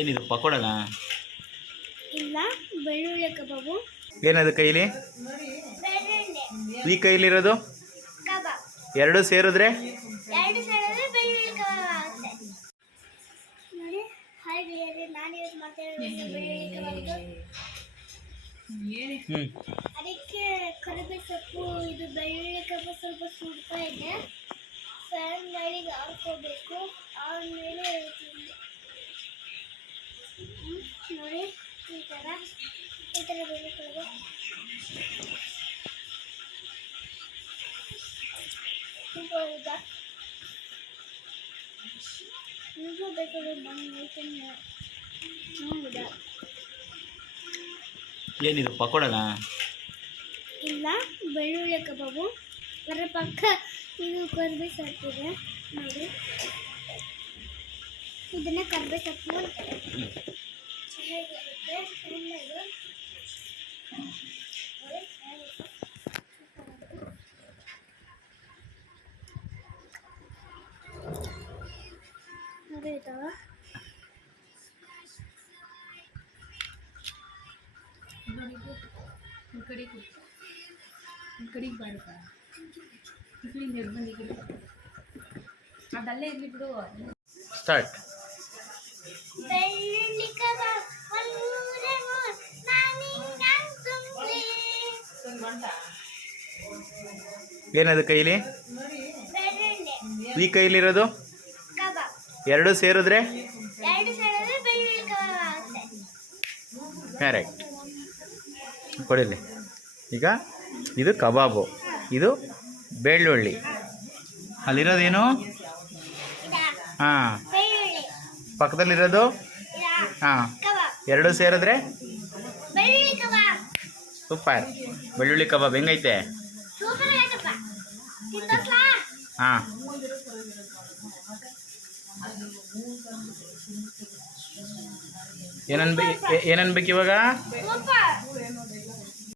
ಏನಿದು ಪಕೋಡನಾ? ಇಲ್ಲ, ಬೆಳ್ಳುಳ್ಳಿ ಕಬಾಬು. ಏನದು ಕೈಲಿ? ಬೆಳ್ಳುಳ್ಳಿ ಈ ಕೈಲಿರೋದು ಕಬಾಬ್. ಎರಡು ಸೇರಿದ್ರೆ ಎರಡು ಸೇರಿದ್ರೆ ಬೆಳ್ಳುಳ್ಳಿ ಕಬಾಬ್ ಆಗುತ್ತೆ. ನೋಡಿ, ಹಾಯ್ ಗೆಳೆಯರೇ, ನಾನು ಇವತ್ತು ಮಾತಾಡೋದು ಬೆಳ್ಳುಳ್ಳಿ ಕಬಾಬ್ದು. ಅದಕ್ಕೆ ಕರಿಬೇವು ಸೊಪ್ಪು, ಇದು ಬೆಳ್ಳುಳ್ಳಿ ಕಬಾಬ್ ಸ್ವಲ್ಪ ಸುಡ್ತಾ ಇದೆ. ಫ್ಯಾನ್ ಗಾಳಿಗೆ ಹಾಕೋಬೇಕು, ಆಮೇಲೆ ನೋಡಿ ಈ ಥರ ಬೇಯಿಸ್ಕೊಳ್ಳೋದು. ಹೌದಾ, ನಿಮಗೂ ಬೇಕಾದ್ರೆ ಬಂದು ಹೌದಾ? ಏನಿದು ಪಕೋಡನಾ? ಇಲ್ಲ, ಬೆಳ್ಳುಳ್ಳಿ ಕಬಾಬು. ಅದರ ಪಕ್ಕ ಇದು ಕರಿಬೇವು ಸೊಪ್ಪಿದೆ ನೋಡಿ, ಇದನ್ನ ಕರಿಬೇವು ಸೊಪ್ಪು ಅಂತಾರೆ. ಚೆನ್ನಾಗಿರುತ್ತೆ, ಸಣ್ಣದು. ನೋಡಿ ಇದಾವ. ಕಡೆಗೆ ಬಾರಪ್ಪ, ಈ ಕಡೆ ನಿರ್ಬಂಧಿಗೆ ಅದಲ್ಲೇ ಇರಲಿ ಬಿಡು. ಸ್ಟಾರ್ಟ್. ಬೆಳ್ಳುಳ್ಳಿ ಕಬಾಬ್ ಒಂದೂರೆ ಮೂರು ನಾನಿಂಗ್ ತುಂಬಿ. ಏನದು ಕೈಲಿ? ಬೆಳ್ಳುಳ್ಳಿ ಈ ಕೈಲಿರೋದು ಕಬಾಬ್. ಎರಡು ಸೇರಿದ್ರೆ ಎರಡು ಸೇರಿದ್ರೆ ಬೆಳ್ಳುಳ್ಳಿ ಕಬಾಬ್ ಆಗುತ್ತೆ. ಕರೆಕ್ಟ್. ಕೊಡಿಲಿ. ಈಗ ಇದು ಕಬಾಬು, ಇದು ಬೆಳ್ಳುಳ್ಳಿ. ಅಲ್ಲಿರೋದೇನು? ಹಾಂ. ಬೆಳ್ಳುಳ್ಳಿ ಪಕ್ಕದಲ್ಲಿರೋದು ಹಾಂ. ಕಬಾಬ್. ಎರಡು ಸೇರಿದ್ರೆ ಬೆಳ್ಳುಳ್ಳಿ ಕಬಾಬ್. ಸೂಪರ್. ಬೆಳ್ಳುಳ್ಳಿ ಕಬಾಬ್ ಹೆಂಗೈತೆ? ಸೂಪರ್ ಆಯ್ತಪ್ಪ, ತಿಂದೋಸ್ಲಾ? ಹಾಂ. ಏನನ್ಬೇಕು ಇವಾಗ? ಸೂಪರ್.